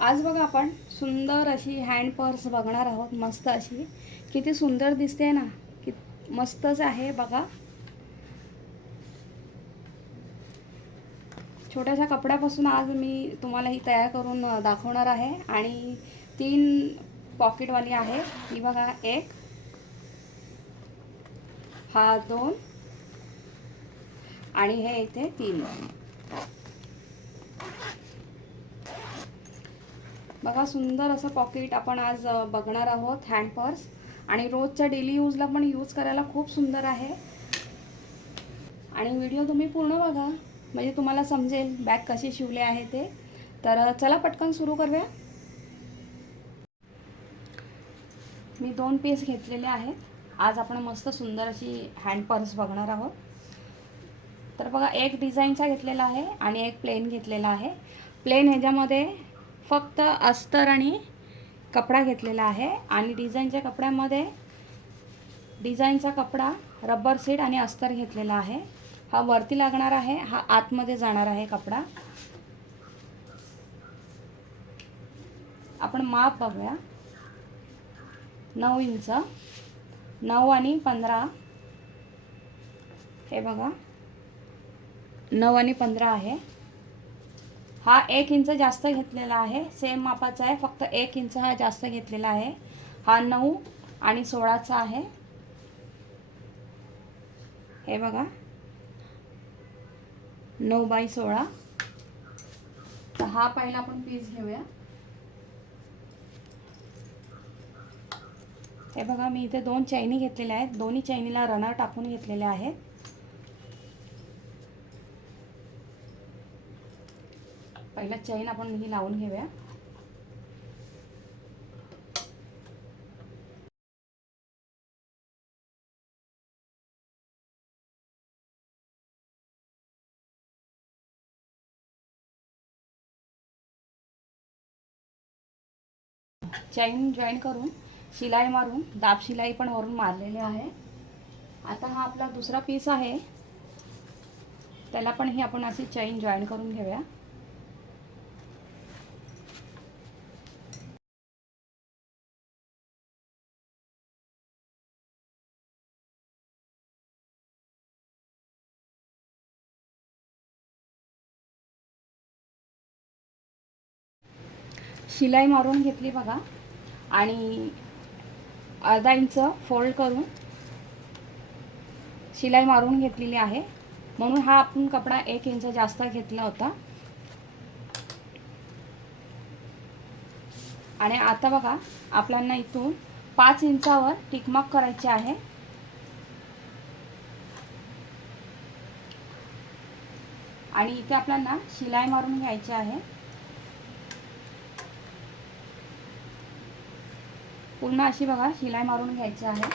आज बघा आपण सुंदर अशी हँड पर्स बघणार आहोत मस्त अशी. किती सुंदर दिसते ना. कि मस्तच आहे बघा. छोट्याशा कपड्यापासून आज मी तुम्हाला ही तयार करून दाखवणार आहे. आणि तीन पॉकेटवाली आहे. ही बघा एक. हा दोन. आणि हे इथे तीन. बघा सुंदर असं पॉकेट आपण आज बघणार आहोत हँड पर्स आणि रोजच्या डेली यूजला पण यूज करायला खूप सुंदर आहे. आणि व्हिडिओ तुम्ही पूर्ण बघा. म्हणजे तुम्हाला समजेल बॅग कशी शिवले आहे ते. तर चला पटकन सुरू करूया. मी दोन पीस घेतलेले आहेत. आज आपण मस्त सुंदर अशी हँड पर्स बघणार आहोत. तर बघा एक डिझाईनचा घेतलेला आहे आणि एक प्लेन घेतलेला आहे. प्लेन ह्याच्यामध्ये फक्त अस्तर आणि कपडा घेतलेला आहे. आणि डिझाईनच्या कपड्यामध्ये डिझाईनचा कपडा रबर सीट आणि अस्तर घेतलेला आहे. हा वरती लागणार आहे. हा आतमध्ये जाणार आहे कपडा. आपण माप बघूया. नऊ इंच. नऊ आणि पंधरा. हे बघा. नऊ आणि पंधरा आहे. हा एक इंच जास्त घेतलेला आहे. सेम मापाचा आहे. फक्त एक इंच हा जास्त घेतलेला आहे. हा नऊ आणि सोळाचा आहे. हे बघा. नऊ बाय सोळा. तर हा पहिला आपण पीस घेऊया. हे बघा मी इथे दोन चैनी घेतलेल्या आहेत. दोन्ही चैनीला रनर टाकून घेतलेल्या आहेत. पहिला चैन आपण ही लावून घेऊया. चैन जॉईन करून शिलाई मारून दाब शिलाई पण वरून मारलेली आहे. आता हा आपला दुसरा पीस आहे. त्याला पण ही आपण अशी चैन जॉईन करून घेऊया. शिलाई मारून घेतली बघा. आणि अर्धा इंच फोल्ड करून शिलाई मारून घेतलेली आहे. म्हणून हा आपण कपडा एक इंच जास्त घेतला होता. आणि आता बघा आपल्याला इथून पाच इंचावर टिकमाक करायचे आहे. आणि इथे आपल्याला शिलाई मारून घ्यायची आहे. पूर्ण अशी बघा शिलाई मारून घ्यायची आहे.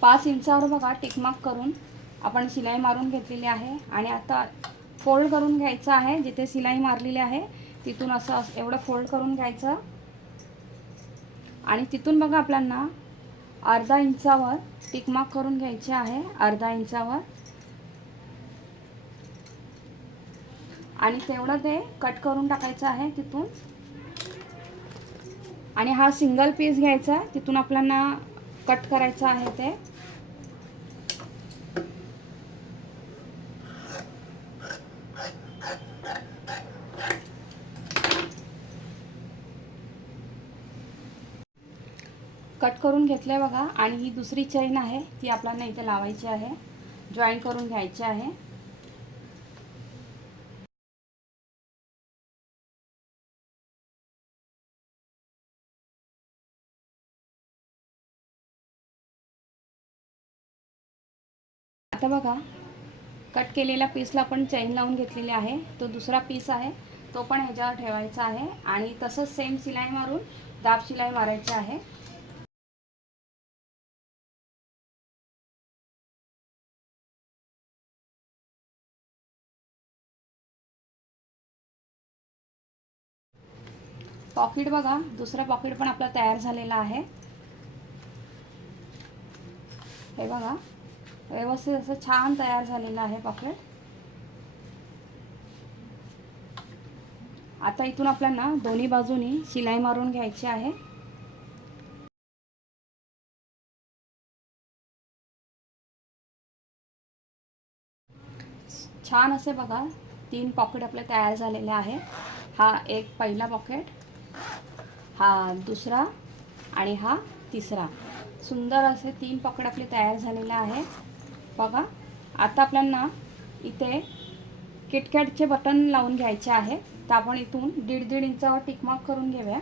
पाच इंचावर बघा टिकमाक करून आपण शिलाई मारून घेतलेली आहे. आणि आता फोल्ड करून घ्यायचं आहे जिथे शिलाई मारलेली आहे तिथून असं एवढं फोल्ड करून घ्यायचं. आणि तिथून बघा आपल्यांना अर्धा इंचावर टिकमाक करून घ्यायचे आहे. अर्धा इंचावर. आणि तेवढं ते कट करून टाकायचं आहे तिथून. आणि हा सिंगल पीस घ्यायचा तिथून आपल्याला कट करायचं आहे ते. कट करून घेतलं आहे बघा. आणि ही दुसरी चैन आहे ती आपल्याला इथे लावायची आहे. जॉईन करून घ्यायची आहे. आता बघा कट केलेल्या पीसला आपण चैन लावून घेतलेली आहे. तो दुसरा पीस आहे तो पण ह्याच्यावर ठेवायचा आहे. आणि तसंच सेम शिलाई मारून दाब शिलाई मारायची आहे. पॉकेट बघा दुसरा पॉकेट पण आपला तयार झालेला आहे. हे बघा व्यवस्थित असं छान तयार झालेलं आहे पॉकेट. आता इथून आपल्याला दोन्ही बाजूनी शिलाई मारून घ्यायची आहे. छान असे बघा तीन पॉकेट आपले तयार झालेले आहे. हा एक पहिला पॉकेट. हा दुसरा आणि हा तिसरा. सुंदर असे तीन पकड आपले तयार झालेले आहे बघा आता आपल्याला इथे किटकॅटचे बटन लावून घ्यायचे आहे. तर आपण इथून दीड दीड इंचावर टिकमार्क करून घेऊया.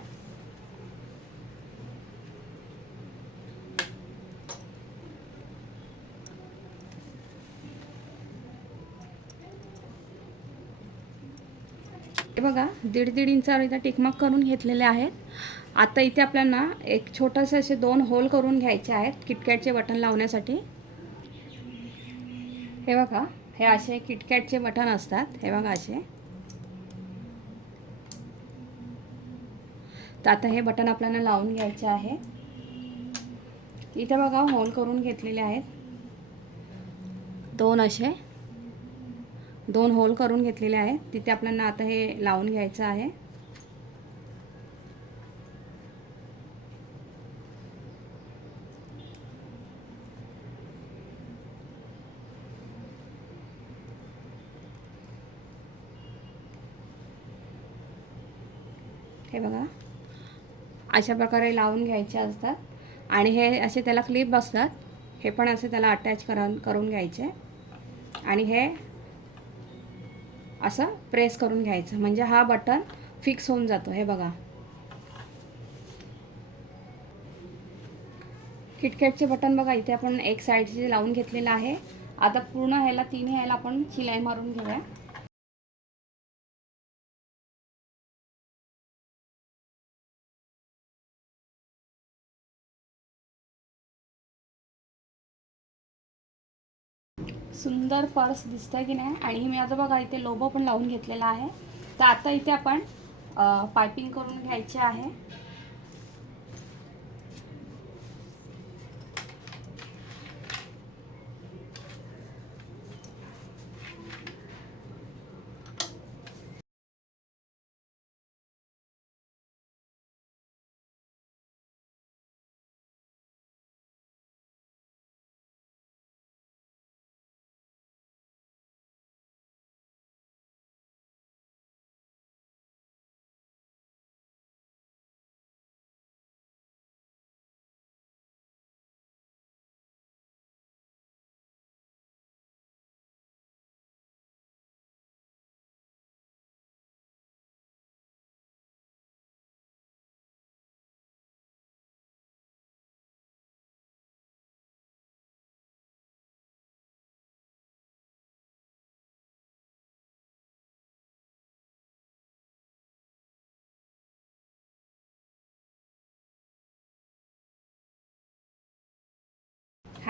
हे बघा दीड दीड इंचावर इथं टिकमार्क करून घेतलेले आहेत. आता इथे आपल्याला एक छोटेसे असे दोन होल करून घ्यायचे आहेत किटकॅटचे बटन लावण्यासाठी. हे बघा हे असे किटकॅटचे बटन असतात. हे बघा असे. तर आता हे बटन आपल्याला लावून घ्यायचे आहे. इथे बघा होल करून घेतलेले आहेत. दोन असे. दोन होल करून घेतलेले आहेत. तिथे आपल्याला आता हे लावून घ्यायचं आहे. हे बघा. अशा प्रकारे लावून घ्यायचे असतात. आणि हे असे त्याला क्लिप बसतात. हे पण असे त्याला अटॅच करा करून घ्यायचे. आणि हे असं प्रेस करून घ्यायचं. म्हणजे हा बटन फिक्स होऊन जातो. हे बघा. किटकॅटचे बटन बघा. इथे आपण एक साईडचे लावून घेतलेलं आहे. आता पूर्ण ह्याला तिन्ही ह्याला आपण शिलाई मारून घेऊया. सुंदर पर्स दिसतंय की नाही? आणि मी आता बघा इथे लोबो पण लावून घेतलेला आहे. तर आता इथे आपण पायपिंग करून घ्यायचे आहे.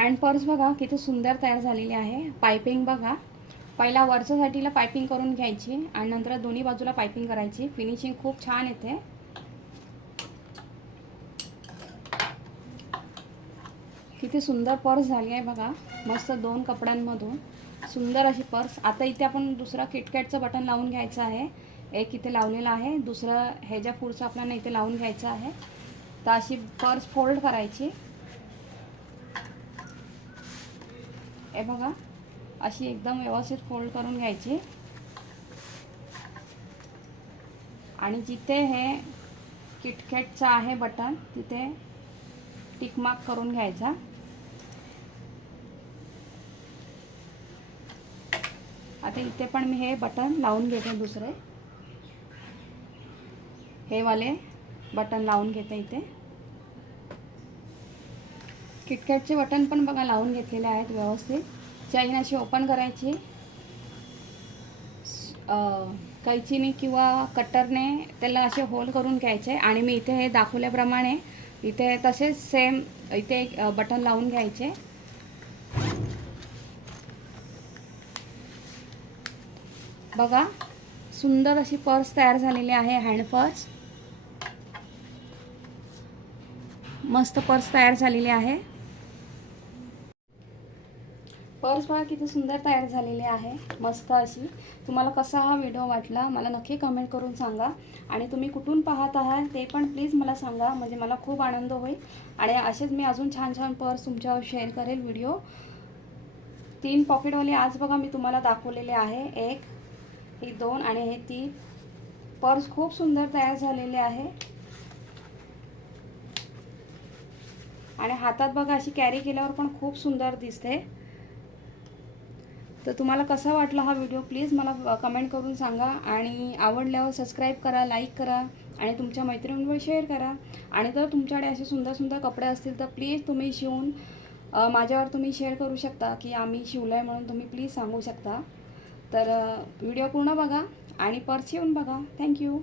हँड पर्स बघा किती सुंदर तयार झालेली आहे. पायपिंग बघा. पहिला वरच्या साईडला पायपिंग करून घ्यायची आणि नंतर दोन्ही बाजूला पायपिंग करायची. फिनिशिंग खूप छान येते. किती सुंदर पर्स झाली आहे बघा. मस्त दोन कपड्यांमधून. सुंदर अशी पर्स. आता इथे आपण दुसरा किटकॅटचं बटन लावून घ्यायचं आहे. एक इथे लावलेलं आहे. दुसरं ह्याच्या पुढचं आपल्याला इथे लावून घ्यायचं आहे. तर अशी पर्स फोल्ड करायची. हे बघा अशी एकदम व्यवस्थित फोल्ड करून घ्यायची. आणि जिथे हे किटकॅटचं आहे बटन तिथे टिकमार्क करून घ्यायचा. आता इथे पण मी हे बटन लावून घेते दुसरे. हे वाले बटन लावून घेते इथे. किटकॅटचे बटन पण बघा लावून घेतलेले आहेत व्यवस्थित. चैन अशी ओपन करायची. कैचीने किंवा कटरने त्याला असे होल करून घ्यायचे. आणि मी इथे हे दाखवल्याप्रमाणे इथे तसेच सेम इथे एक बटन लावून घ्यायचे. बघा सुंदर अशी पर्स तयार झालेली आहे हँड पर्स. मस्त पर्स तयार झालेली आहे. पर्स बघा किती सुंदर तयार झालेली आहे. मस्त अशी. तुम्हाला कसा हा व्हिडिओ वाटला मला नक्की कमेंट करून सांगा. आणि तुम्ही कुठून पाहत आहात ते पण प्लीज मला सांगा. म्हणजे मला खूप आनंद होईल. आणि असेच मी अजून छान छान पर्स तुमच्यावर शेअर करेल व्हिडिओ तीन पॉकेटवाले आज बघा मी तुम्हाला दाखवलेले आहे. एक ही दोन आणि हे तीन. पर्स खूप सुंदर तयार झालेले आहे. आणि हातात बघा अशी कॅरी केल्यावर पण खूप सुंदर दिसते. तर तुम्हाला कसा वाटला हा व्हिडिओ प्लीज मला कमेंट करून सांगा आणि आवडल्यावर सबस्क्राईब करा लाईक करा आणि तुमच्या मैत्रिणींवर शेअर करा. आणि जर तुमच्याकडे असे सुंदर सुंदर कपडे असतील तर प्लीज तुम्ही शिवून माझ्यावर तुम्ही शेअर करू शकता की आम्ही शिवलं आहे म्हणून तुम्ही प्लीज सांगू शकता. तर व्हिडिओ पूर्ण बघा आणि पर्स येऊन बघा. थँक्यू